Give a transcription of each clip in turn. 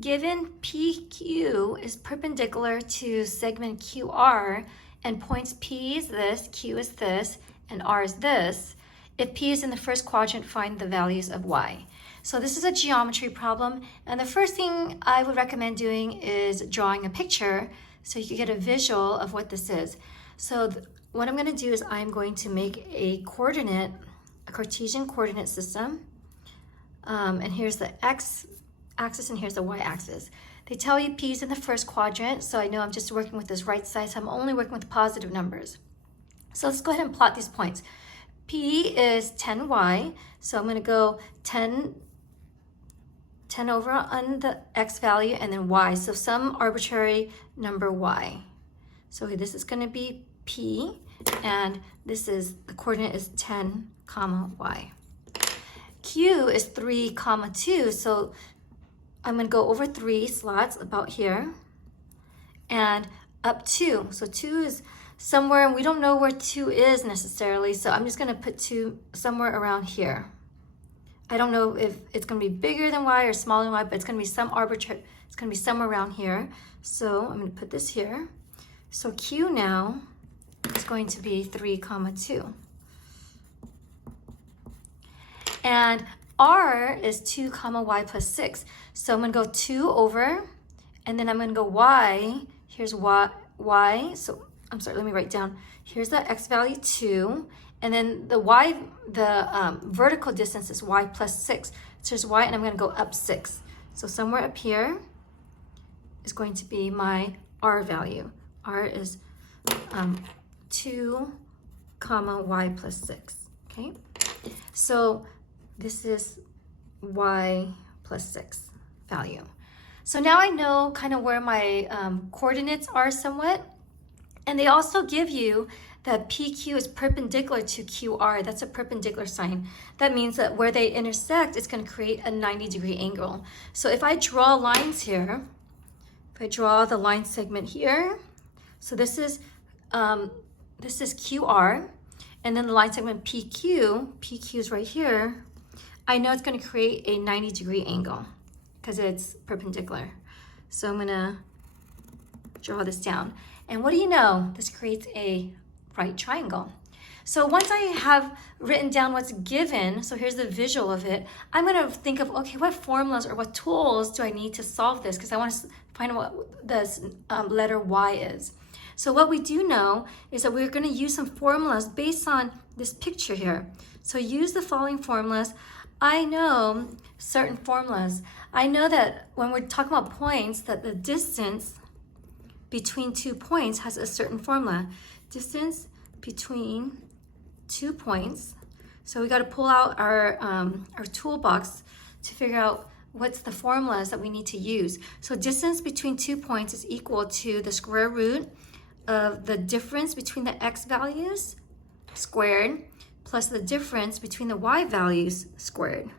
given PQ is perpendicular to segment QR and points P is this, Q is this, and R is this, if P is in the first quadrant, find the values of Y. So this is a geometry problem, and the first thing I would recommend doing is drawing a picture so you can get a visual of what this is. So what I'm going to do is I'm going to make a Cartesian coordinate system, and here's the X axis and here's the Y axis. They tell you P is in the first quadrant, so I know I'm just working with this right side, so I'm only working with positive numbers. So let's go ahead and plot these points. P is 10y, so I'm going to go 10 over on the x value and then y, so some arbitrary number y. So this is going to be P, and this is, the coordinate is 10, comma, y. Q is 3, comma, 2, so I'm going to go over 3 slots about here and up 2. So 2 is somewhere, and we don't know where 2 is necessarily, so I'm just going to put 2 somewhere around here. I don't know if it's going to be bigger than y or smaller than y, but it's going to be some arbitrary, it's going to be somewhere around here. So I'm going to put this here. So Q now is going to be 3, comma, 2. And R is 2, comma, y plus 6. So I'm going to go 2 over, and then I'm going to go y. Here's y. So I'm sorry, let me write down. Here's the x value, 2. And then the y, the vertical distance is y plus 6. So there's y, and I'm going to go up 6. So somewhere up here is going to be my r value. R is 2, comma, y plus 6. Okay? So this is y plus 6 value. So now I know kind of where my coordinates are somewhat. And they also give you that PQ is perpendicular to QR. That's a perpendicular sign. That means that where they intersect, it's going to create a 90-degree angle. So if I draw lines here, if I draw the line segment here, so this is QR, and then the line segment PQ is right here. I know it's going to create a 90-degree angle because it's perpendicular. So I'm going to draw this down. And what do you know? This creates a right triangle. So once I have written down what's given, so here's the visual of it, I'm going to think of, okay, what formulas or what tools do I need to solve this? Because I want to find out what the letter Y is. So what we do know is that we're going to use some formulas based on this picture here. So use the following formulas. I know certain formulas. I know that when we're talking about points, that the distance between 2 points has a certain formula. Distance between 2 points. So we got to pull out our toolbox to figure out what's the formulas that we need to use. So distance between 2 points is equal to the square root of the difference between the x values squared plus the difference between the y values squared.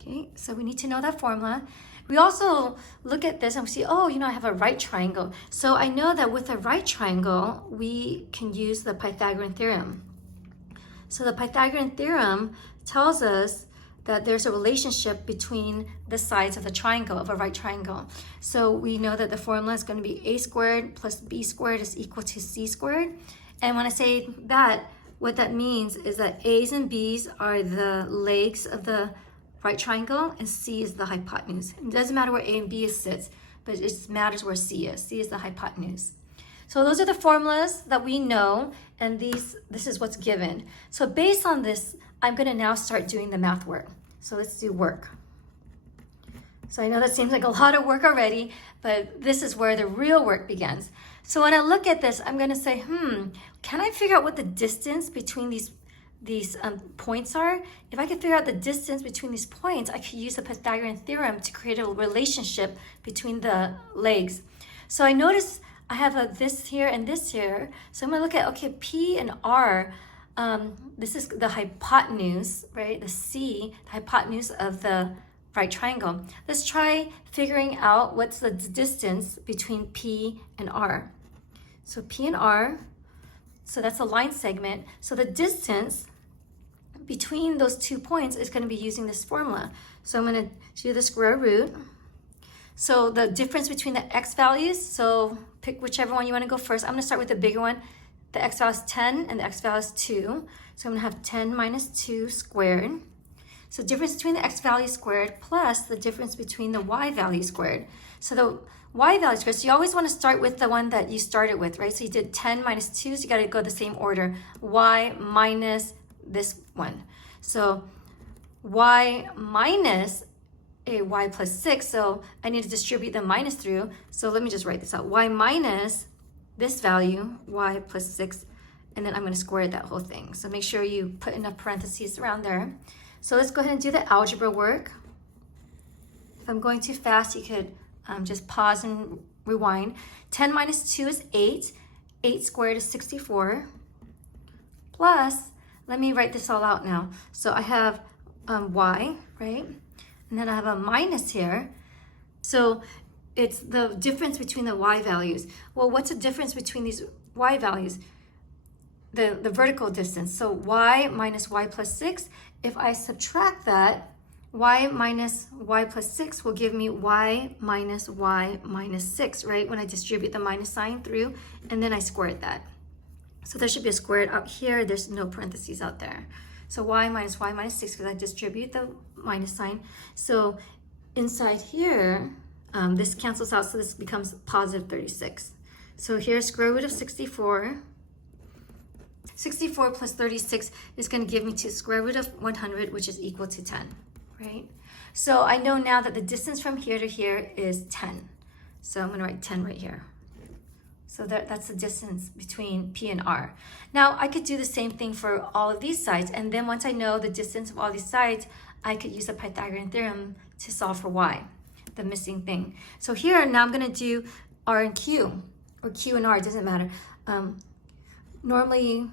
Okay, so we need to know that formula. We also look at this and we see, oh, you know, I have a right triangle. So I know that with a right triangle, we can use the Pythagorean Theorem. So the Pythagorean Theorem tells us that there's a relationship between the sides of the triangle, of a right triangle. So we know that the formula is going to be a squared plus b squared is equal to c squared. And when I say that, what that means is that a's and b's are the legs of the right triangle, and C is the hypotenuse. It doesn't matter where A and B sits, but it just matters where C is. C is the hypotenuse. So those are the formulas that we know, and this is what's given. So based on this, I'm going to now start doing the math work. So let's do work. So I know that seems like a lot of work already, but this is where the real work begins. So when I look at this, I'm going to say, can I figure out what the distance between these points are? If I could figure out the distance between these points, I could use the Pythagorean Theorem to create a relationship between the legs. So I notice I have this here and this here. So I'm going to look at, okay, P and R, this is the hypotenuse, right? The C, the hypotenuse of the right triangle. Let's try figuring out what's the distance between P and R. So P and R, so that's a line segment. So the distance between those 2 points is going to be using this formula. So I'm going to do the square root. So the difference between the x values, so pick whichever one you want to go first. I'm going to start with the bigger one. The x value is 10 and the x value is 2. So I'm going to have 10 minus 2 squared. So difference between the x value squared plus the difference between the y value squared. So the y value squared, so you always want to start with the one that you started with, right? So you did 10 minus 2, so you got to go the same order. Y minus this one. So y minus a y plus 6, so I need to distribute the minus through. So let me just write this out. Y minus this value, y plus 6, and then I'm going to square that whole thing. So make sure you put enough parentheses around there. So let's go ahead and do the algebra work. If I'm going too fast, you could just pause and rewind. 10 minus 2 is 8. 8 squared is 64. Plus, let me write this all out now. So I have y, right? And then I have a minus here. So it's the difference between the y values. Well, what's the difference between these y values? The vertical distance. So y minus y plus 6, if I subtract that, y minus y plus 6 will give me y minus 6, right? When I distribute the minus sign through, and then I squared that. So there should be a squared out here. There's no parentheses out there. So y minus 6, because I distribute the minus sign. So inside here, this cancels out, so this becomes positive 36. So here's square root of 64. 64 plus 36 is going to give me to square root of 100, which is equal to 10, right? So I know now that the distance from here to here is 10. So I'm going to write 10 right here. So that's the distance between P and R. Now I could do the same thing for all of these sides, and then once I know the distance of all these sides, I could use the Pythagorean theorem to solve for y, the missing thing. So here now I'm going to do R and Q, or Q and R, it doesn't matter. Normally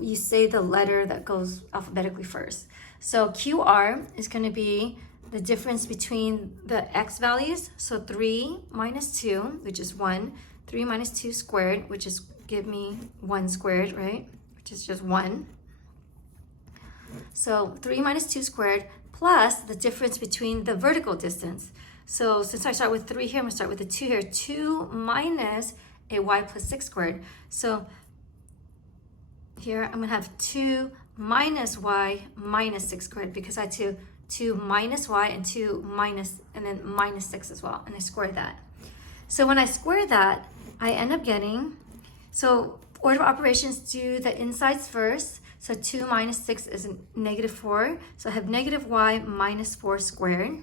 you say the letter that goes alphabetically first. So QR is going to be the difference between the x values. So 3 minus 2, which is 1. 3 minus 2 squared, which is give me 1 squared, right? Which is just 1. So 3 minus 2 squared plus the difference between the vertical distance. So since I start with 3 here, I'm going to start with a 2 here. 2 minus a y plus 6 squared. So here I'm going to have 2 minus y minus 6 squared, because I had 2 minus y and 2 minus, and then minus 6 as well. And I squared that. So when I square that, I end up getting, so order of operations, do the insides first. So 2 minus 6 is negative 4. So I have negative y minus 4 squared.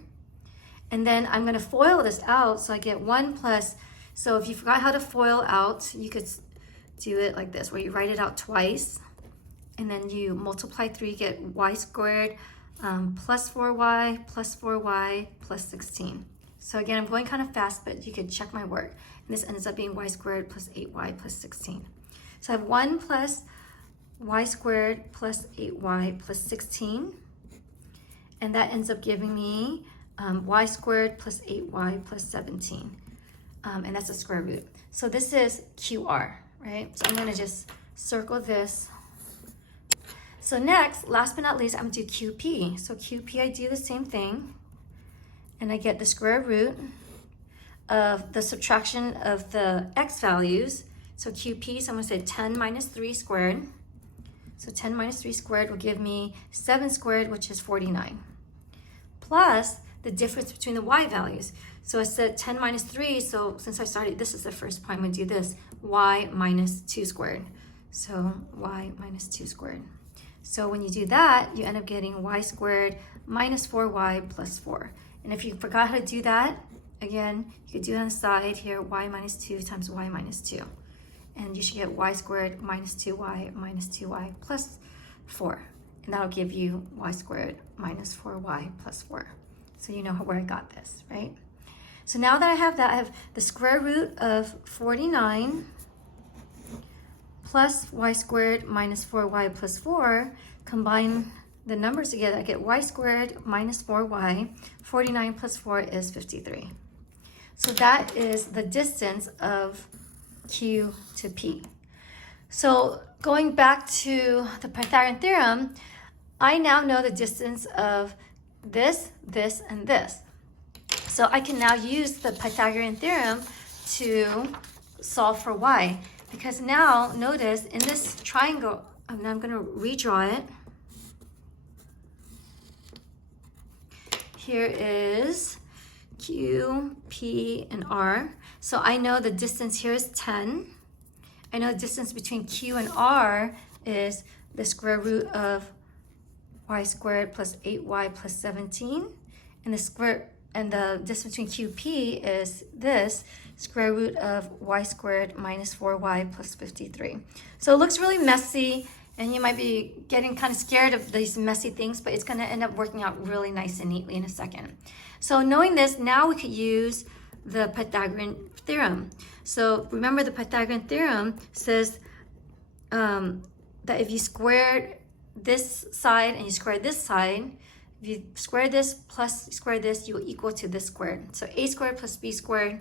And then I'm going to FOIL this out. So I get 1 plus, so if you forgot how to FOIL out, you could do it like this, where you write it out twice. And then you multiply 3, get y squared plus 4y plus 4y plus 16. So again, I'm going kind of fast, but you could check my work. And this ends up being y squared plus 8y plus 16. So I have 1 plus y squared plus 8y plus 16. And that ends up giving me y squared plus 8y plus 17. And that's a square root. So this is QR, right? So I'm going to just circle this. So next, last but not least, I'm going to do QP. So QP, I do the same thing. And I get the square root of the subtraction of the x values. So QP, so I'm going to say 10 minus 3 squared. So 10 minus 3 squared will give me 7 squared, which is 49. Plus the difference between the y values. So I said 10 minus 3, so since I started, this is the first point, I'm going to do this. Y minus 2 squared. So y minus 2 squared. So when you do that, you end up getting y squared minus 4y plus 4. And if you forgot how to do that, again, you could do it on the side here, y minus 2 times y minus 2. And you should get y squared minus 2y plus 4. And that'll give you y squared minus 4y plus 4. So you know where I got this, right? So now that I have that, I have the square root of 49 plus y squared minus 4y plus 4. Combine the numbers together, I get y squared minus 4y. 49 plus 4 is 53. So that is the distance of Q to P. So going back to the Pythagorean theorem, I now know the distance of this, this, and this. So I can now use the Pythagorean theorem to solve for y. Because now, notice, in this triangle, I'm going to redraw it. Here is Q, P, and R. So I know the distance here is 10. I know the distance between Q and R is the square root of y squared plus 8y plus 17. And the distance between QP is this square root of y squared minus 4y plus 53. So it looks really messy, and you might be getting kind of scared of these messy things, but it's going to end up working out really nice and neatly in a second. So knowing this, now we could use the Pythagorean theorem. So remember, the Pythagorean theorem says that if you square this side and you square this side, if you square this plus square this, you will equal to this squared. So a squared plus b squared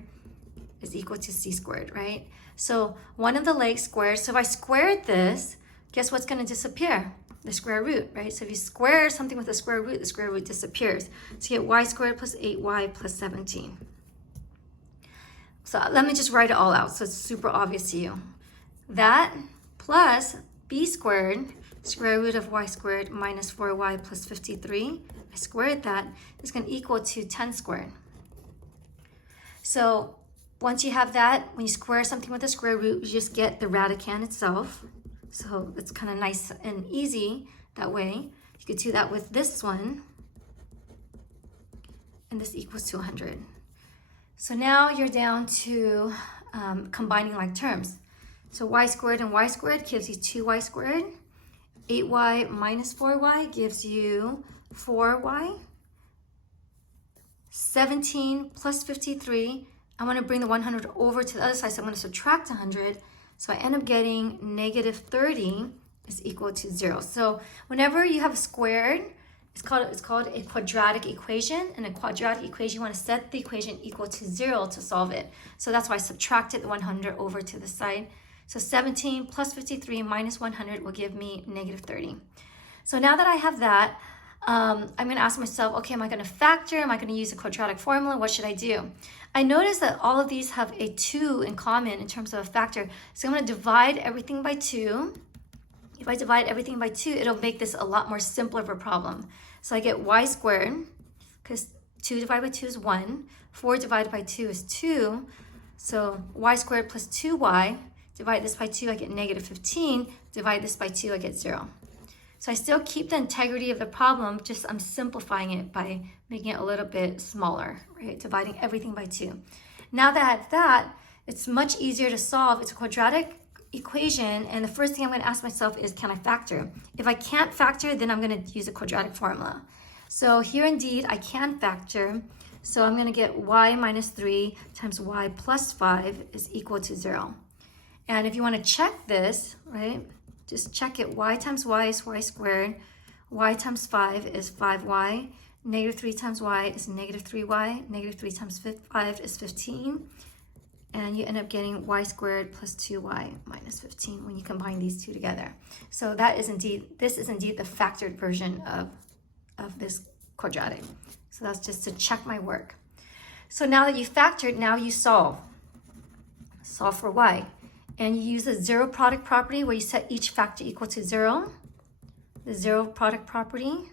is equal to c squared, right? So one of the legs squared. So if I squared this, guess what's going to disappear? The square root, right? So if you square something with the square root disappears. So you get y squared plus 8y plus 17. So let me just write it all out so it's super obvious to you. That plus b squared, square root of y squared minus 4y plus 53, I squared that, is going to equal to 10 squared. So once you have that, when you square something with a square root, you just get the radicand itself. So it's kind of nice and easy that way. You could do that with this one, and this equals to 100. So now you're down to combining like terms. So y squared and y squared gives you 2y squared. 8y minus 4y gives you 4y. 17 plus 53, I want to bring the 100 over to the other side, so I'm going to subtract 100. So I end up getting negative 30 is equal to 0. So whenever you have a squared, it's called a quadratic equation. And a quadratic equation, you want to set the equation equal to 0 to solve it. So that's why I subtracted the 100 over to the side. So 17 plus 53 minus 100 will give me negative 30. So now that I have that, I'm going to ask myself, okay, am I going to factor? Am I going to use a quadratic formula? What should I do? I notice that all of these have a 2 in common in terms of a factor. So I'm going to divide everything by 2. If I divide everything by 2, it'll make this a lot more simpler of a problem. So I get y squared, because 2 divided by 2 is 1. 4 divided by 2 is 2. So y squared plus 2y. Divide this by 2, I get negative 15. Divide this by 2, I get 0. So I still keep the integrity of the problem, just I'm simplifying it by making it a little bit smaller, right? Dividing everything by 2. Now that I have that, it's much easier to solve. It's a quadratic equation, and the first thing I'm going to ask myself is, can I factor? If I can't factor, then I'm going to use a quadratic formula. So here indeed, I can factor. So I'm going to get y minus 3 times y plus 5 is equal to 0. And if you want to check this, right, just check it. Y times y is y squared. Y times 5 is 5y. Negative 3 times y is negative 3y. Negative 3 times 5 is 15. And you end up getting y squared plus 2y minus 15 when you combine these two together. So this is indeed the factored version of this quadratic. So that's just to check my work. So now that you factored, now you solve. Solve for y. And you use the zero product property where you set each factor equal to 0. The zero product property.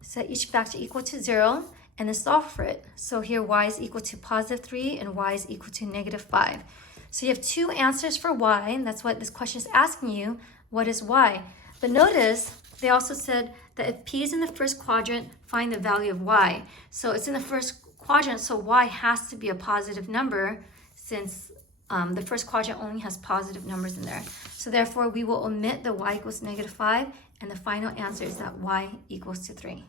Set each factor equal to 0 and then solve for it. So here y is equal to positive 3 and y is equal to negative 5. So you have 2 answers for y, and that's what this question is asking you. What is y? But notice they also said that if p is in the first quadrant, find the value of y. So it's in the first quadrant, so y has to be a positive number since the first quadrant only has positive numbers in there. So therefore, we will omit the y equals negative 5, and the final answer is that y equals to 3.